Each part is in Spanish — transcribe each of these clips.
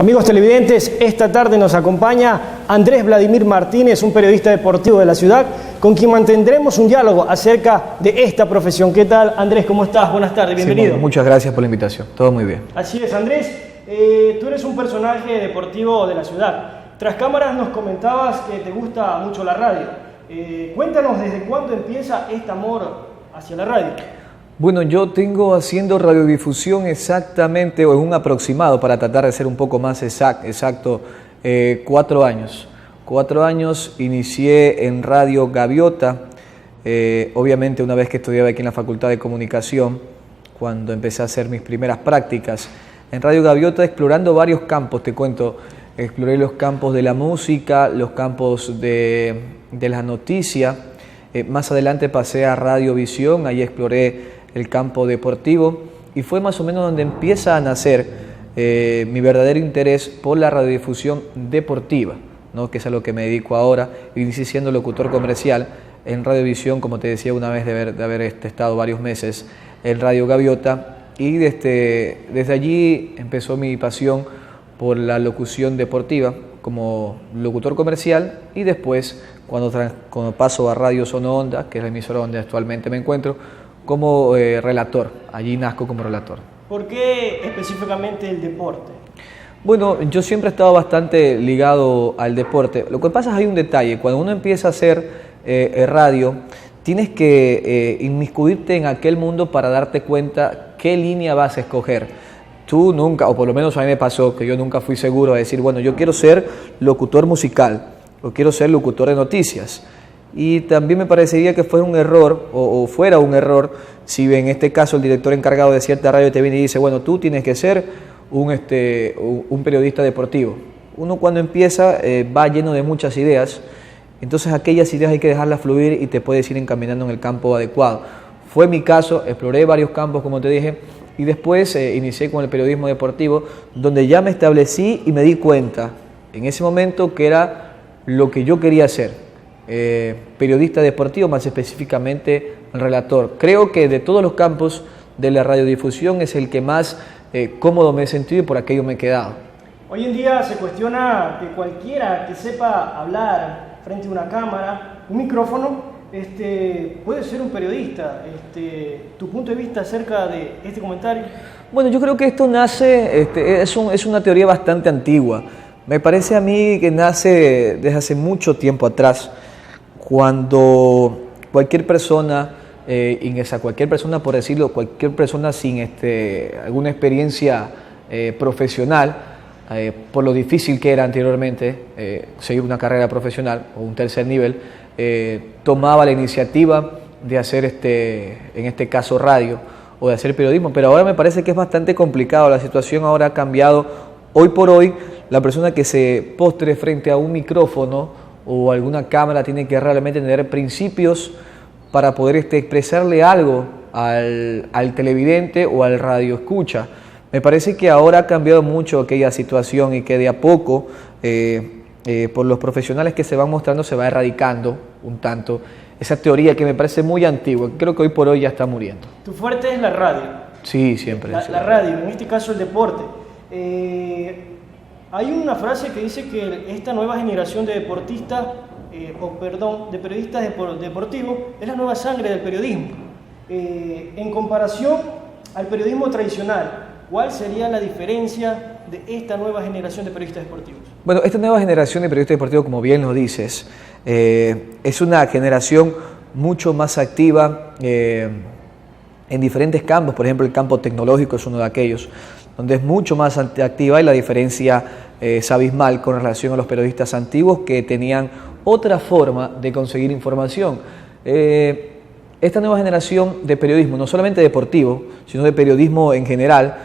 Amigos televidentes, esta tarde nos acompaña Andrés Vladimir Martínez, un periodista deportivo de la ciudad, con quien mantendremos un diálogo acerca de esta profesión. ¿Qué tal, Andrés? ¿Cómo estás? Buenas tardes, bienvenido. Sí, muchas gracias por la invitación, todo muy bien. Así es, Andrés, tú eres un personaje deportivo de la ciudad. Tras cámaras nos comentabas que te gusta mucho la radio. Cuéntanos desde cuándo empieza este amor hacia la radio. Bueno, yo tengo haciendo radiodifusión exactamente, o en un aproximado, para tratar de ser un poco más exacto, 4 años. 4 años inicié en Radio Gaviota, obviamente una vez que estudiaba aquí en la Facultad de Comunicación, cuando empecé a hacer mis primeras prácticas. En Radio Gaviota explorando varios campos, te cuento, exploré los campos de la música, los campos de la noticia. Más adelante pasé a Radiovisión, ahí exploré el campo deportivo y fue más o menos donde empieza a nacer mi verdadero interés por la radiodifusión deportiva, ¿no? Que es a lo que me dedico ahora. Inicié siendo locutor comercial en Radiovisión, como te decía, una vez de haber estado varios meses en Radio Gaviota, y desde allí empezó mi pasión por la locución deportiva como locutor comercial, y después cuando paso a Radio Sono Onda, que es la emisora donde actualmente me encuentro, como relator. Allí nazco como relator. ¿Por qué específicamente el deporte? Bueno, yo siempre he estado bastante ligado al deporte. Lo que pasa es que hay un detalle. Cuando uno empieza a hacer radio, tienes que inmiscuirte en aquel mundo para darte cuenta qué línea vas a escoger. Tú nunca, o por lo menos a mí me pasó, que yo nunca fui seguro de decir, bueno, yo quiero ser locutor musical o quiero ser locutor de noticias. Y también me parecería que fue un error, o fuera un error, si en este caso el director encargado de cierta radio te viene y dice, bueno, tú tienes que ser un periodista deportivo. Uno cuando empieza va lleno de muchas ideas, entonces aquellas ideas hay que dejarlas fluir y te puedes ir encaminando en el campo adecuado. Fue mi caso, exploré varios campos, como te dije, y después inicié con el periodismo deportivo, donde ya me establecí y me di cuenta en ese momento que era lo que yo quería hacer. Periodista deportivo, más específicamente relator. Creo que de todos los campos de la radiodifusión es el que más cómodo me he sentido y por aquello me he quedado. Hoy en día se cuestiona que cualquiera que sepa hablar frente a una cámara, un micrófono, puede ser un periodista. ¿Tu punto de vista acerca de este comentario? Bueno, yo creo que esto nace, es una teoría bastante antigua. Me parece a mí que nace desde hace mucho tiempo atrás, cuando cualquier persona, por decirlo, cualquier persona sin alguna experiencia profesional, por lo difícil que era anteriormente seguir una carrera profesional o un tercer nivel, tomaba la iniciativa de hacer en este caso radio o de hacer periodismo. Pero ahora me parece que es bastante complicado, la situación ahora ha cambiado. Hoy por hoy, la persona que se postre frente a un micrófono o alguna cámara tiene que realmente tener principios para poder expresarle algo al televidente o al radioescucha. Me parece que ahora ha cambiado mucho aquella situación y que de a poco, por los profesionales que se van mostrando, se va erradicando un tanto esa teoría que me parece muy antigua. Creo que hoy por hoy ya está muriendo. ¿Tu fuerte es la radio? Sí, siempre. La radio, en este caso el deporte. Hay una frase que dice que esta nueva generación de deportistas, de periodistas deportivos, es la nueva sangre del periodismo. En comparación al periodismo tradicional, ¿cuál sería la diferencia de esta nueva generación de periodistas deportivos? Bueno, esta nueva generación de periodistas deportivos, como bien lo dices, es una generación mucho más activa en diferentes campos. Por ejemplo, el campo tecnológico es uno de aquellos donde es mucho más activa, y la diferencia es abismal con relación a los periodistas antiguos que tenían otra forma de conseguir información. Esta nueva generación de periodismo, no solamente deportivo, sino de periodismo en general,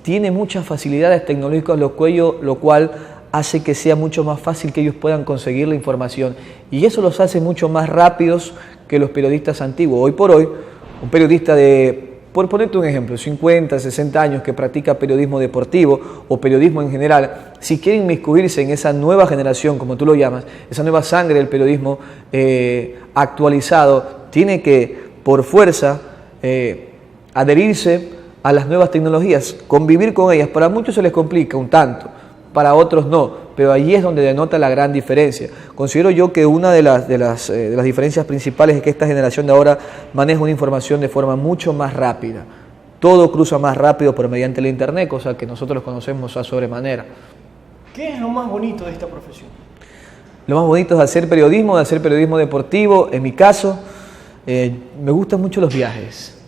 tiene muchas facilidades tecnológicas, lo cual hace que sea mucho más fácil que ellos puedan conseguir la información, y eso los hace mucho más rápidos que los periodistas antiguos. Hoy por hoy, un periodista por ponerte un ejemplo, 50, 60 años que practica periodismo deportivo o periodismo en general, si quiere inmiscuirse en esa nueva generación, como tú lo llamas, esa nueva sangre del periodismo actualizado, tiene que, por fuerza, adherirse a las nuevas tecnologías, convivir con ellas. Para muchos se les complica un tanto, para otros no, pero allí es donde denota la gran diferencia. Considero yo que una de las diferencias principales es que esta generación de ahora maneja una información de forma mucho más rápida. Todo cruza más rápido por mediante el internet, cosa que nosotros conocemos a sobremanera. ¿Qué es lo más bonito de esta profesión? Lo más bonito es hacer periodismo deportivo. En mi caso, me gustan mucho los viajes.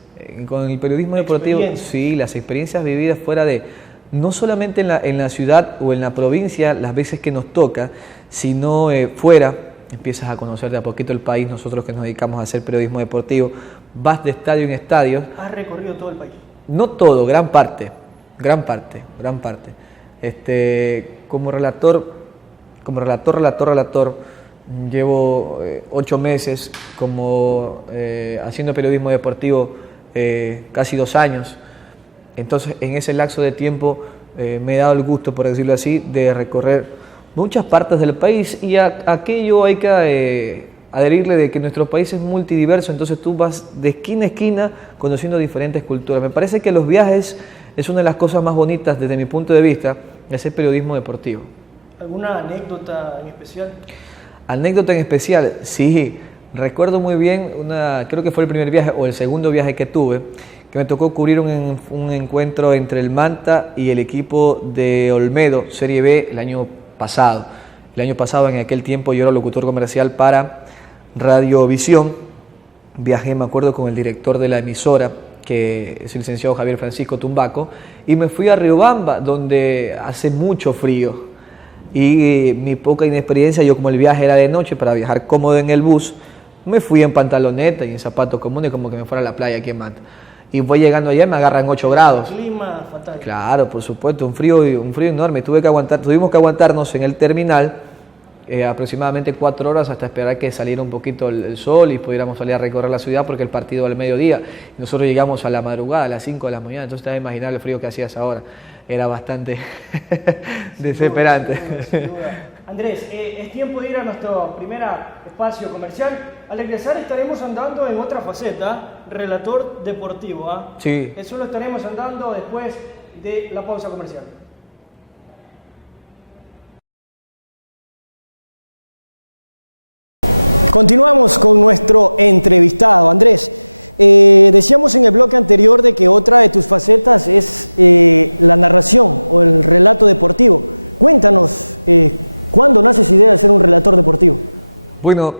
Con el periodismo deportivo, sí, las experiencias vividas fuera de, no solamente en la ciudad o en la provincia, las veces que nos toca, sino fuera, empiezas a conocer de a poquito el país. Nosotros que nos dedicamos a hacer periodismo deportivo, vas de estadio en estadio. ¿Has recorrido todo el país? No todo, gran parte. Como relator, llevo 8 meses haciendo periodismo deportivo, casi 2 años. Entonces, en ese lapso de tiempo me he dado el gusto, por decirlo así, de recorrer muchas partes del país, y a aquello hay que adherirle de que nuestro país es multidiverso. Entonces tú vas de esquina a esquina conociendo diferentes culturas. Me parece que los viajes es una de las cosas más bonitas desde mi punto de vista de hacer periodismo deportivo. ¿Alguna anécdota en especial? Anécdota en especial, sí. Recuerdo muy bien, creo que fue el primer viaje o el segundo viaje que tuve, que me tocó cubrir un encuentro entre el Manta y el equipo de Olmedo, Serie B, el año pasado. El año pasado, en aquel tiempo, yo era locutor comercial para Radiovisión. Viajé, me acuerdo, con el director de la emisora, que es el licenciado Javier Francisco Tumbaco, y me fui a Riobamba, donde hace mucho frío. Y mi poca inexperiencia, yo como el viaje era de noche, para viajar cómodo en el bus, me fui en pantaloneta y en zapatos comunes, como que me fuera a la playa aquí en Manta. Y voy llegando allá y me agarran 8 grados. Clima fatal. Claro, por supuesto, un frío enorme. Tuvimos que aguantarnos en el terminal aproximadamente 4 horas hasta esperar que saliera un poquito el sol y pudiéramos salir a recorrer la ciudad, porque el partido al mediodía. Nosotros llegamos a la madrugada, a las 5 de la mañana, entonces te vas a imaginar el frío que hacía esa hora. Era bastante desesperante. Sin duda. Andrés, es tiempo de ir a nuestro primer espacio comercial. Al regresar estaremos andando en otra faceta, relator deportivo. Sí. Eso lo estaremos andando después de la pausa comercial. Continuamos con nuestro entrevistado, Andrés. Decíamos en el bloque anterior de que otra de tus facetas es la narración o el relato deportivo. Cuéntanos, ¿cuándo nace esa idea de ser un relator deportivo? Bueno,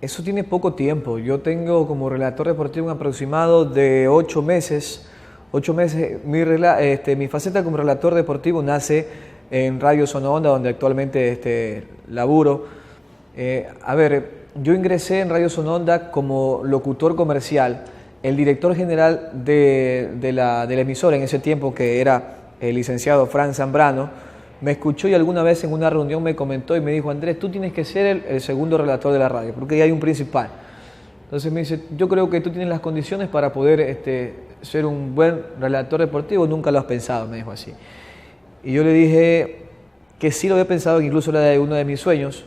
eso tiene poco tiempo. Yo tengo como relator deportivo un aproximado de 8 meses. 8 meses. Mi faceta como relator deportivo nace en Radio Sononda, donde actualmente laburo. Yo ingresé en Radio Sononda como locutor comercial. El director general de la emisora en ese tiempo, que era el licenciado Fran Zambrano, me escuchó y alguna vez en una reunión me comentó y me dijo: Andrés, tú tienes que ser el segundo relator de la radio, porque ya hay un principal. Entonces me dice: yo creo que tú tienes las condiciones para poder ser un buen relator deportivo. Nunca lo has pensado, me dijo así. Y yo le dije que sí lo había pensado, que incluso era de uno de mis sueños,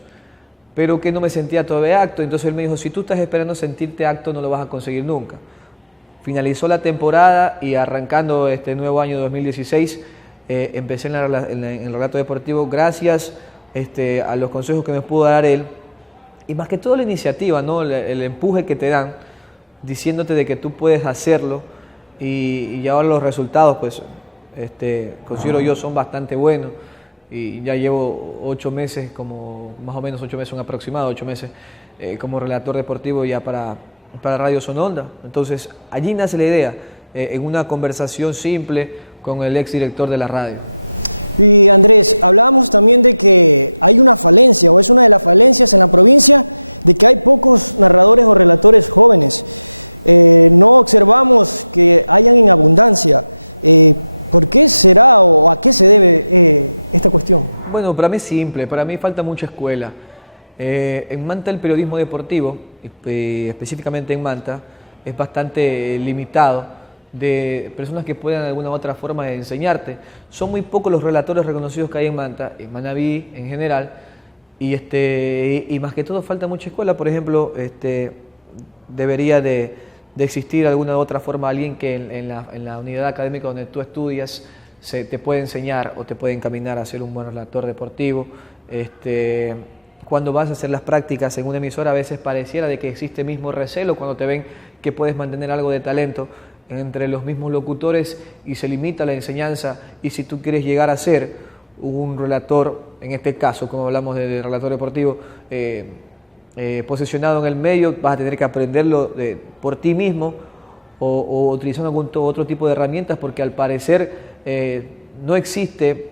pero que no me sentía todavía apto. Entonces él me dijo: si tú estás esperando sentirte apto, no lo vas a conseguir nunca. Finalizó la temporada y arrancando este nuevo año 2016, empecé en el relato deportivo gracias a los consejos que me pudo dar él, y más que todo la iniciativa, ¿no? El empuje que te dan, diciéndote de que tú puedes hacerlo, y ahora los resultados, pues, considero yo, son bastante buenos. Y ya llevo 8 meses, más o menos 8 meses, un aproximado 8 meses, como relator deportivo ya para Radio Sononda. Entonces, allí nace la idea, en una conversación simple con el exdirector de la radio. Y Andrés, hablábamos también de que hay una falencia, o es una de las falencias en la provincia, de que hay pocos narradores o relatores jóvenes. No observamos que hayan en abundancia. ¿Por qué será o a qué se debe esta cuestión? Bueno, para mí es simple, para mí falta mucha escuela. En Manta el periodismo deportivo, específicamente en Manta, es bastante limitado de personas que puedan de alguna u otra forma enseñarte. Son muy pocos los relatores reconocidos que hay en Manta, en Manabí en general, y más que todo falta mucha escuela. Por ejemplo, debería de de existir de alguna u otra forma alguien que en la unidad académica donde tú estudias te puede enseñar o te puede encaminar a ser un buen relator deportivo. Cuando vas a hacer las prácticas en una emisora, a veces pareciera de que existe mismo recelo cuando te ven que puedes mantener algo de talento entre los mismos locutores y se limita la enseñanza, y si tú quieres llegar a ser un relator, en este caso, como hablamos de relator deportivo, posicionado en el medio, vas a tener que aprenderlo por ti mismo o utilizando algún otro tipo de herramientas, porque al parecer no existe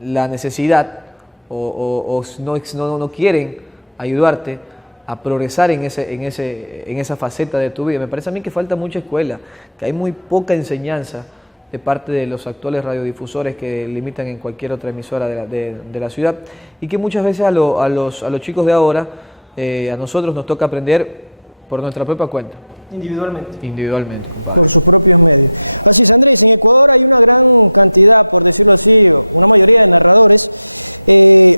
la necesidad o no quieren ayudarte a progresar en esa faceta de tu vida. Me parece a mí que falta mucha escuela, que hay muy poca enseñanza de parte de los actuales radiodifusores que limitan en cualquier otra emisora de la ciudad, y que muchas veces a los chicos de ahora, a nosotros nos toca aprender por nuestra propia cuenta. Individualmente. Por sus propios medios. Así es, Andrés, en Ecuador hay una gran cantidad, por decirlo así, una mayoría de narradores.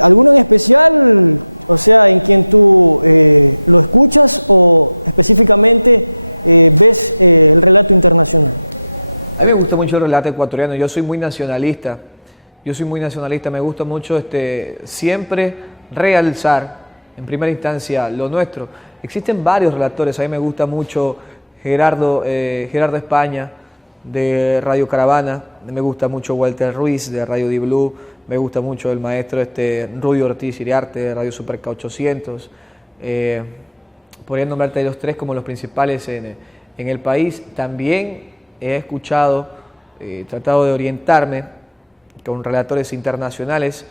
¿Alguno en especial, o sea, en quien tú lo escuchas o específicamente ves el relato internacional? A mí me gusta mucho el relato ecuatoriano, yo soy muy nacionalista, me gusta mucho siempre realzar en primera instancia lo nuestro. Existen varios relatores, a mí me gusta mucho Gerardo España de Radio Caravana, me gusta mucho Walter Ruiz de Radio Di Blue, me gusta mucho el maestro Rudy Ortiz Iriarte de Radio Superca 800, podría nombrarte los tres como los principales en el país. También he escuchado, tratado de orientarme con relatores internacionales.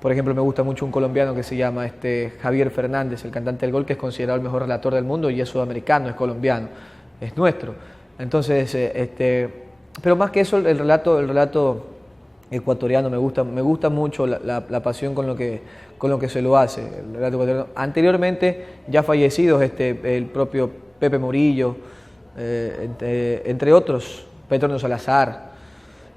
Por ejemplo, me gusta mucho un colombiano que se llama Javier Fernández, el cantante del gol, que es considerado el mejor relator del mundo y es sudamericano, es colombiano, es nuestro. Entonces, pero más que eso, el relato ecuatoriano me gusta mucho la pasión con lo que se lo hace. El relato ecuatoriano. Anteriormente, ya fallecidos, el propio Pepe Morillo, entre otros, Petronio Salazar,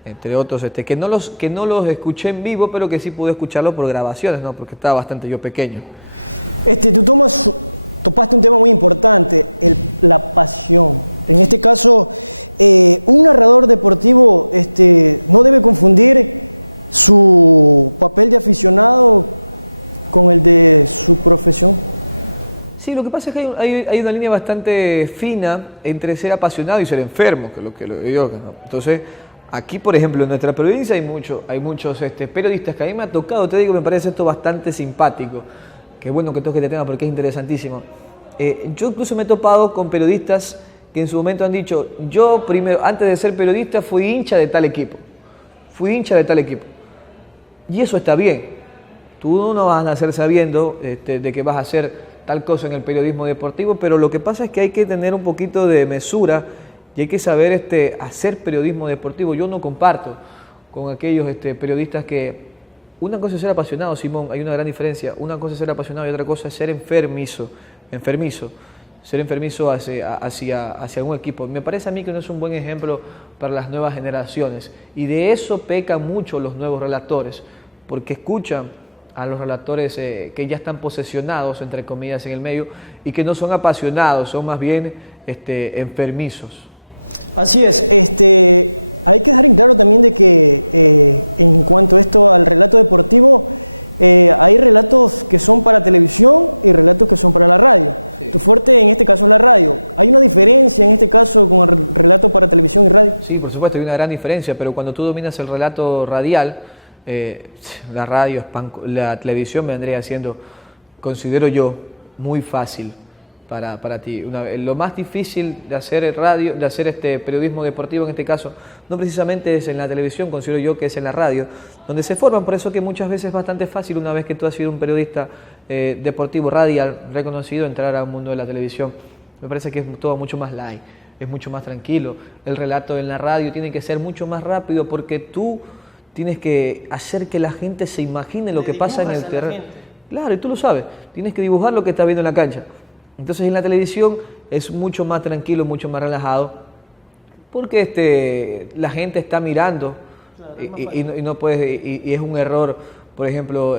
entre otros, que no los escuché en vivo, pero que sí pude escucharlo por grabaciones, ¿no? Porque estaba bastante yo pequeño. Tú topaste un tema muy importante, la pasión. En este caso, un narrador deportivo no debe confundir su papel de aficionado con el de su profesión. Sí, lo que pasa es que hay una línea bastante fina entre ser apasionado y ser enfermo, que es lo que lo digo, ¿no? Entonces, aquí, por ejemplo, en nuestra provincia hay muchos periodistas que a mí me ha tocado, te digo, me parece esto bastante simpático. Qué bueno que toque este tema porque es interesantísimo. Yo incluso me he topado con periodistas que en su momento han dicho, yo primero, antes de ser periodista, fui hincha de tal equipo. Y eso está bien. Tú no vas a nacer sabiendo de que vas a hacer tal cosa en el periodismo deportivo, pero lo que pasa es que hay que tener un poquito de mesura y hay que saber hacer periodismo deportivo. Yo no comparto con aquellos periodistas que... Una cosa es ser apasionado, Simón, hay una gran diferencia. Una cosa es ser apasionado y otra cosa es ser enfermizo. Ser enfermizo hacia un equipo. Me parece a mí que no es un buen ejemplo para las nuevas generaciones. Y de eso pecan mucho los nuevos relatores, porque escuchan a los relatores que ya están posesionados, entre comillas, en el medio, y que no son apasionados, son más bien enfermizos. Así es, hay que dejar en claro también de que en cuanto a esto al relato deportivo, hay relatos que son para televisión y relatos que son para la radio. Sí. Tu fuerte en este caso es la radio. ¿Hay una diferencia en este caso con el relato para televisión y radio? Sí, por supuesto, hay una gran diferencia, pero cuando tú dominas el relato radial, la radio, la televisión vendría siendo, considero yo, muy fácil para ti. Lo más difícil de hacer radio, de hacer periodismo deportivo en este caso, no precisamente es en la televisión, considero yo que es en la radio, donde se forman. Por eso que muchas veces es bastante fácil, una vez que tú has sido un periodista deportivo radial reconocido, entrar al mundo de la televisión. Me parece que es todo mucho más light, es mucho más tranquilo. El relato en la radio tiene que ser mucho más rápido porque tú tienes que hacer que la gente se imagine lo que pasa en el terreno. Claro, y tú lo sabes, tienes que dibujar lo que estás viendo en la cancha. Entonces en la televisión es mucho más tranquilo, mucho más relajado, porque la gente está mirando, claro, y no puedes, y es un error, por ejemplo,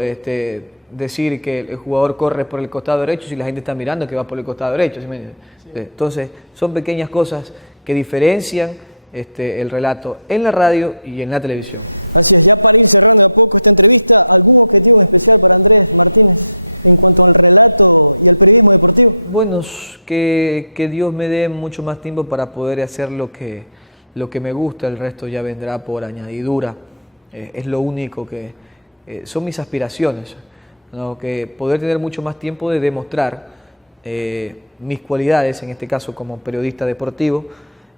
decir que el jugador corre por el costado derecho si la gente está mirando que va por el costado derecho. ¿Sí me entiendes? Sí. Entonces, son pequeñas cosas que diferencian el relato en la radio y en la televisión. Así es, ya para ir cerrando de a poco esta entrevista, ¿algún objetivo en especial para Andrés Martínez en cuanto al relato y al periodismo deportivo? Bueno, que Dios me dé mucho más tiempo para poder hacer lo que me gusta, el resto ya vendrá por añadidura. Es lo único que son mis aspiraciones, ¿no? Que poder tener mucho más tiempo de demostrar mis cualidades, en este caso como periodista deportivo.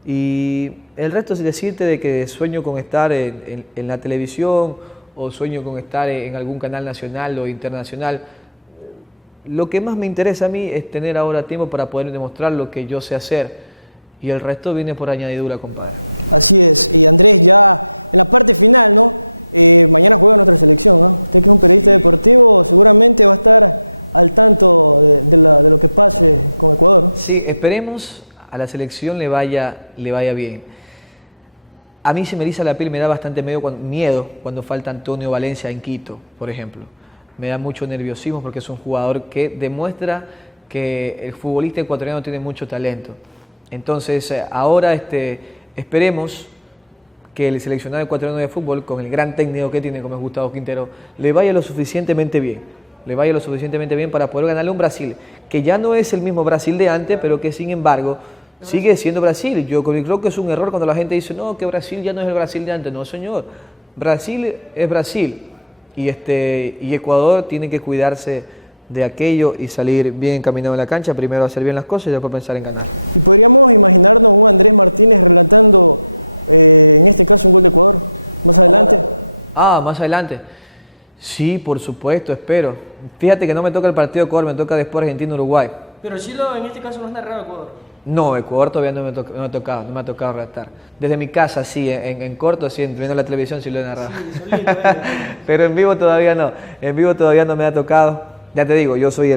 Y el resto es decirte de que sueño con estar en la televisión o sueño con estar en algún canal nacional o internacional. Lo que más me interesa a mí es tener ahora tiempo para poder demostrar lo que yo sé hacer y el resto viene por añadidura, compadre. Así es, y Andrés, ya en la parte final, ¿no? Mañana juega nuestra selección, ¿no? Usted que es un periodista deportivo seguramente va a estar al tanto de lo que pase con Ecuador, ¿no? Sí, esperemos a la selección le vaya bien. A mí se me eriza la piel, me da bastante miedo cuando falta Antonio Valencia en Quito, por ejemplo. Me da mucho nerviosismo porque es un jugador que demuestra que el futbolista ecuatoriano tiene mucho talento. Entonces, ahora esperemos que el seleccionado ecuatoriano de fútbol, con el gran técnico que tiene como es Gustavo Quintero, le vaya lo suficientemente bien para poder ganarle a un Brasil, que ya no es el mismo Brasil de antes, pero que sin embargo sigue siendo Brasil. Yo creo que es un error cuando la gente dice, no, que Brasil ya no es el Brasil de antes. No, señor, Brasil es Brasil y Ecuador tiene que cuidarse de aquello y salir bien encaminado en la cancha, primero hacer bien las cosas y después pensar en ganar. ¿Y podríamos imaginarnos un Andrés Martínez relatando, en este caso, un gol de Ecuador más adelante? Más adelante. Sí, por supuesto, espero. Fíjate que no me toca el partido de Ecuador, me toca después Argentina-Uruguay. Pero Chilo en este caso no has narrado Ecuador. No, Ecuador todavía no me ha tocado relatar. Desde mi casa sí, en corto sí, viendo la televisión sí lo he narrado. Sí, solito, pero en vivo todavía no me ha tocado. Ya te digo, yo soy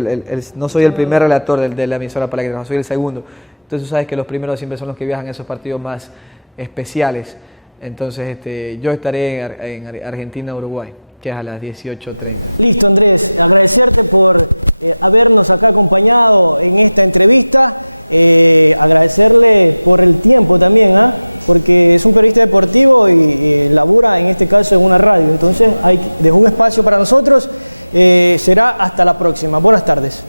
no soy el primer relator de la emisora Palagreja, soy el segundo. Entonces tú sabes que los primeros siempre son los que viajan a esos partidos más especiales. Entonces yo estaré en Argentina-Uruguay, que es a las 18:30. Listo, Andrés, agradecerte por habernos acá acompañado en esta entrevista, agradecerle por el tiempo también, porque es un periodista deportivo y labura en este caso en una radio, entonces dejó un espacio para nosotros, será hasta la próxima. Buenas tardes.